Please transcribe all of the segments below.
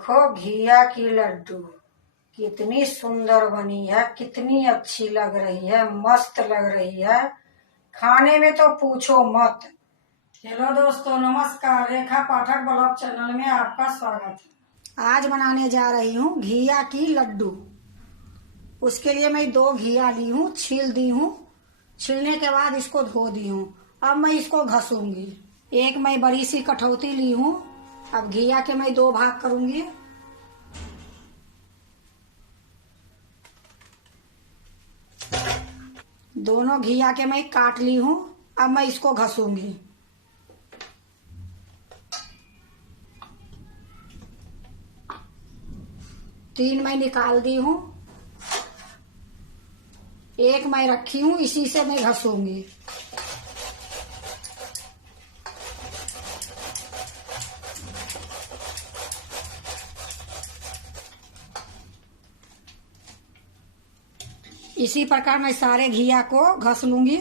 देखो घिया की लड्डू कितनी सुंदर बनी है, कितनी अच्छी लग रही है, मस्त लग रही है। खाने में तो पूछो मत। हेलो दोस्तों, नमस्कार। रेखा पाठक ब्लॉग चैनल में आपका स्वागत है। आज बनाने जा रही हूँ घिया की लड्डू। उसके लिए मैं 2 घिया ली हूँ, छील दी हूँ। छीलने के बाद इसको धो दी हूँ। अब मैं इसको घसूंगी। एक मैं बड़ी सी कटौती ली हूँ। अब घिया के मैं 2 भाग करूंगी। दोनों घिया के मैं काट ली हूँ। अब मैं इसको घसूंगी। तीन मैं निकाल दी हूँ। एक मैं रखी हूँ, इसी से मैं घसूंगी। इसी प्रकार मैं सारे घिया को घस लूंगी।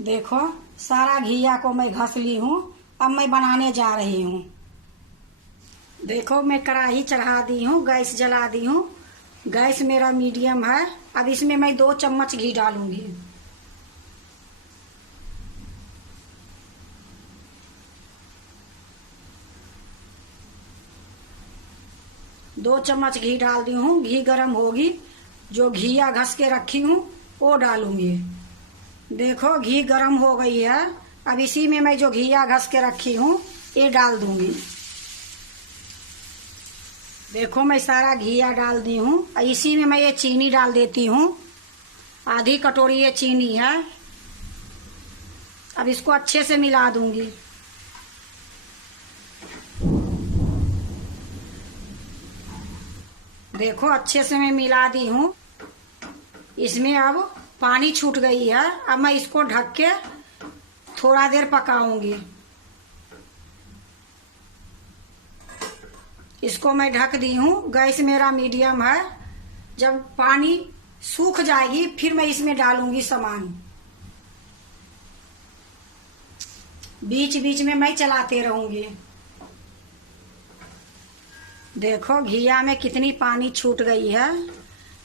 देखो सारा घिया को मैं घस ली हूँ। अब मैं बनाने जा रही हूँ। देखो मैं कढ़ाई चढ़ा दी हूँ, गैस जला दी हूँ। गैस मेरा मीडियम है। अब इसमें मैं 2 चम्मच घी डालूंगी। दो चम्मच घी डाल दी हूँ। घी गरम होगी, जो घिया घस के रखी हूँ वो डालूंगी। देखो घी गरम हो गई है। अब इसी में मैं जो घिया घस के रखी हूँ ये डाल दूंगी। देखो मैं सारा घिया डाल दी हूँ। इसी में मैं ये चीनी डाल देती हूँ। आधी कटोरी ये चीनी है। अब इसको अच्छे से मिला दूंगी। देखो अच्छे से मैं मिला दी हूँ। इसमें अब पानी छूट गई है। अब मैं इसको ढक के थोड़ा देर पकाऊंगी। इसको मैं ढक दी हूँ। गैस मेरा मीडियम है। जब पानी सूख जाएगी फिर मैं इसमें डालूंगी सामान। बीच बीच में मैं चलाते रहूंगी। देखो घिया में कितनी पानी छूट गई है।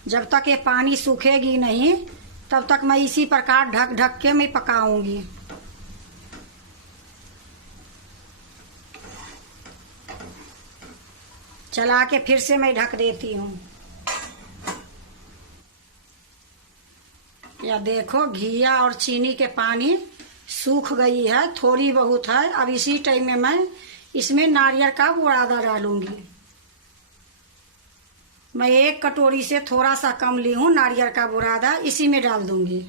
जब तक ये पानी सूखेगी नहीं तब तक मैं इसी प्रकार ढक ढक के मैं पकाऊंगी। चला के फिर से मैं ढक देती हूँ। या देखो घिया और चीनी के पानी सूख गई है, थोड़ी बहुत है। अब इसी टाइम में मैं इसमें नारियल का बुरादा डालूंगी। मैं 1 कटोरी से थोड़ा सा कम ली हूँ नारियल का बुरादा, इसी में डाल दूंगी।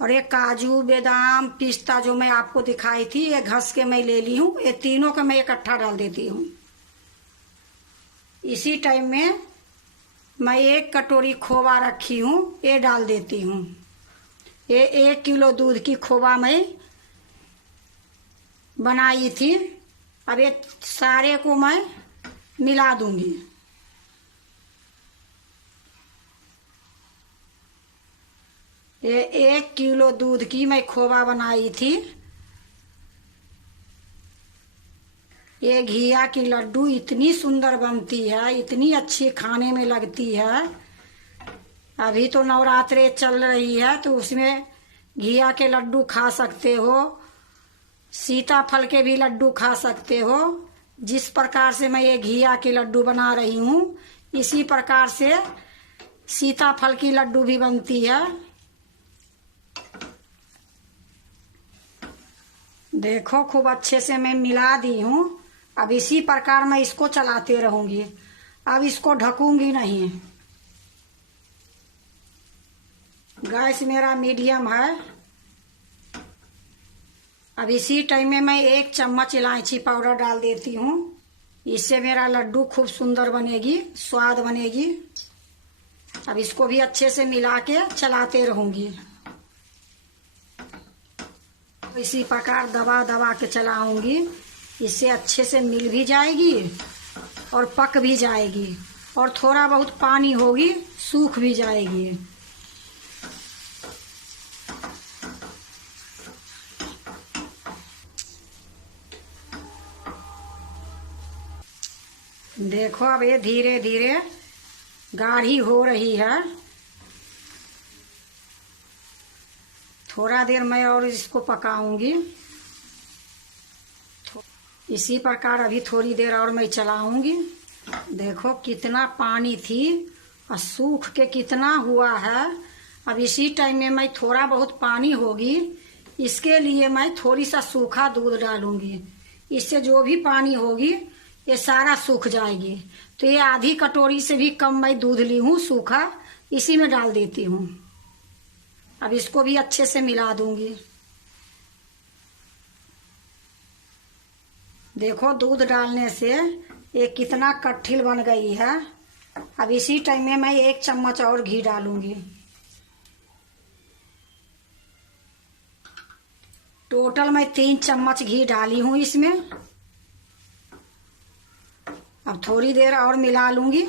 और ये काजू बादाम पिस्ता जो मैं आपको दिखाई थी, ये घस के मैं ले ली हूँ। ये तीनों का मैं इकट्ठा डाल देती हूँ। इसी टाइम में मैं 1 कटोरी खोवा रखी हूँ, ये डाल देती हूँ। ये 1 किलो दूध की खोवा मैं बनाई थी। अब ये सारे को मैं मिला दूंगी। ये 1 किलो दूध की मैं खोवा बनाई थी। ये घिया की लड्डू इतनी सुंदर बनती है, इतनी अच्छी खाने में लगती है। अभी तो नवरात्रे चल रही है तो उसमें घिया के लड्डू खा सकते हो, सीताफल के भी लड्डू खा सकते हो। जिस प्रकार से मैं ये घिया के लड्डू बना रही हूँ इसी प्रकार से सीताफल की लड्डू भी बनती है। देखो खूब अच्छे से मैं मिला दी हूँ। अब इसी प्रकार मैं इसको चलाते रहूंगी। अब इसको ढकूंगी नहीं। गैस मेरा मीडियम है। अब इसी टाइम में मैं 1 चम्मच इलायची पाउडर डाल देती हूँ। इससे मेरा लड्डू खूब सुंदर बनेगी, स्वाद बनेगी। अब इसको भी अच्छे से मिला के चलाते रहूंगी। इसी प्रकार दबा दबा के चलाऊंगी। इससे अच्छे से मिल भी जाएगी और पक भी जाएगी। और थोड़ा बहुत पानी होगी, सूख भी जाएगी। देखो अब ये धीरे धीरे गाढ़ी हो रही है। थोड़ा देर मैं और इसको पकाऊंगी। इसी प्रकार अभी थोड़ी देर और मैं चलाऊंगी। देखो कितना पानी थी और सूख के कितना हुआ है। अब इसी टाइम में मैं थोड़ा बहुत पानी होगी, इसके लिए मैं थोड़ी सा सूखा दूध डालूंगी। इससे जो भी पानी होगी ये सारा सूख जाएगी। तो ये आधी कटोरी से भी कम मैं दूध ली हूँ सूखा, इसी में डाल देती हूँ। अब इसको भी अच्छे से मिला दूंगी। देखो दूध डालने से ये कितना कठिल बन गई है। अब इसी टाइम में मैं 1 चम्मच और घी डालूंगी। टोटल मैं 3 चम्मच घी डाली हूँ इसमें। अब थोड़ी देर और मिला लूंगी।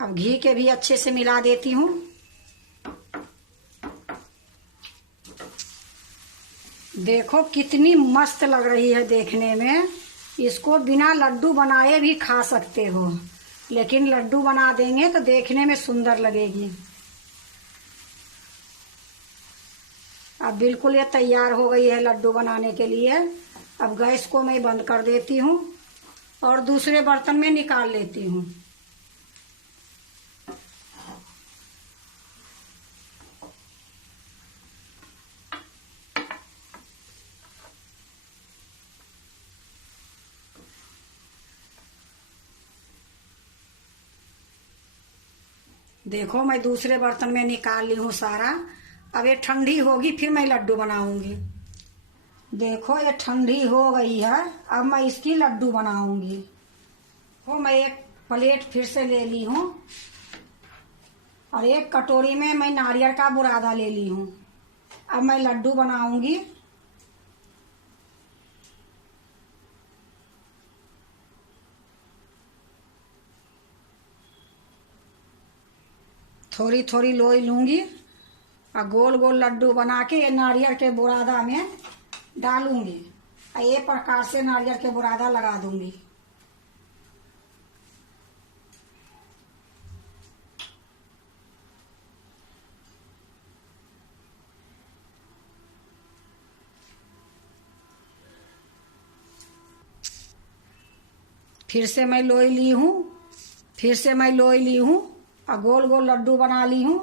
अब घी के भी अच्छे से मिला देती हूँ। देखो कितनी मस्त लग रही है देखने में। इसको बिना लड्डू बनाए भी खा सकते हो, लेकिन लड्डू बना देंगे तो देखने में सुंदर लगेगी। अब बिल्कुल ये तैयार हो गई है लड्डू बनाने के लिए। अब गैस को मैं बंद कर देती हूँ और दूसरे बर्तन में निकाल लेती हूँ। देखो मैं दूसरे बर्तन में निकाल ली हूँ सारा। अब ये ठंडी होगी फिर मैं लड्डू बनाऊंगी। देखो ये ठंडी हो गई है, अब मैं इसकी लड्डू बनाऊंगी। वो मैं एक प्लेट फिर से ले ली हूँ और एक कटोरी में मैं नारियल का बुरादा ले ली हूँ। अब मैं लड्डू बनाऊंगी। थोड़ी थोड़ी लोई लूंगी और गोल गोल लड्डू बना के ये नारियल के बुरादा में डालूंगी। ये प्रकार से नारियल के बुरादा लगा दूंगी। फिर से मैं लोई ली हूँ, फिर से मैं लोई ली हूँ और गोल गोल लड्डू बना ली हूँ।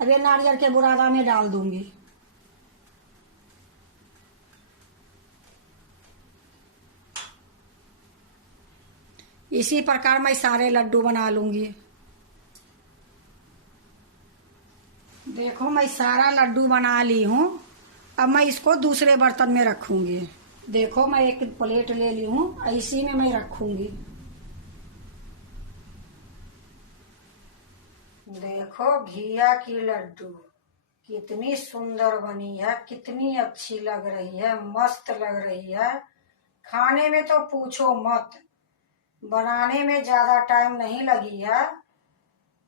अब ये नारियल के बुरादा में डाल दूंगी। इसी प्रकार मैं सारे लड्डू बना लूंगी। देखो मैं सारा लड्डू बना ली हूँ। अब मैं इसको दूसरे बर्तन में रखूंगी। देखो मैं एक प्लेट ले ली हूँ, इसी में मैं रखूंगी। देखो घिया की लड्डू कितनी सुंदर बनी है, कितनी अच्छी लग रही है, मस्त लग रही है। खाने में तो पूछो मत, बनाने में ज्यादा टाइम नहीं लगी है।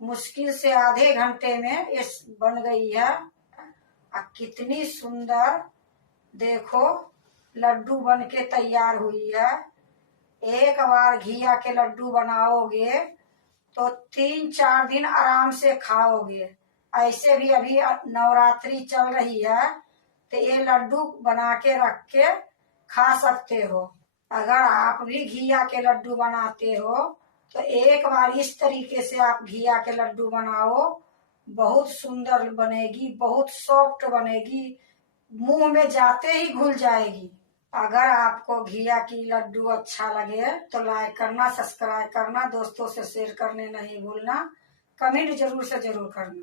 मुश्किल से आधे घंटे में ये बन गई है। कितनी सुंदर देखो लड्डू बन के तैयार हुई है। एक बार घिया के लड्डू बनाओगे तो 3-4 दिन आराम से खाओगे। ऐसे भी अभी नवरात्रि चल रही है तो ये लड्डू बना के रख के खा सकते हो। अगर आप भी घिया के लड्डू बनाते हो तो एक बार इस तरीके से आप घिया के लड्डू बनाओ, बहुत सुंदर बनेगी, बहुत सॉफ्ट बनेगी, मुंह में जाते ही घुल जाएगी। अगर आपको घिया की लड्डू अच्छा लगे तो लाइक करना, सब्सक्राइब करना, दोस्तों से शेयर करने नहीं भूलना, कमेंट जरूर से जरूर करना।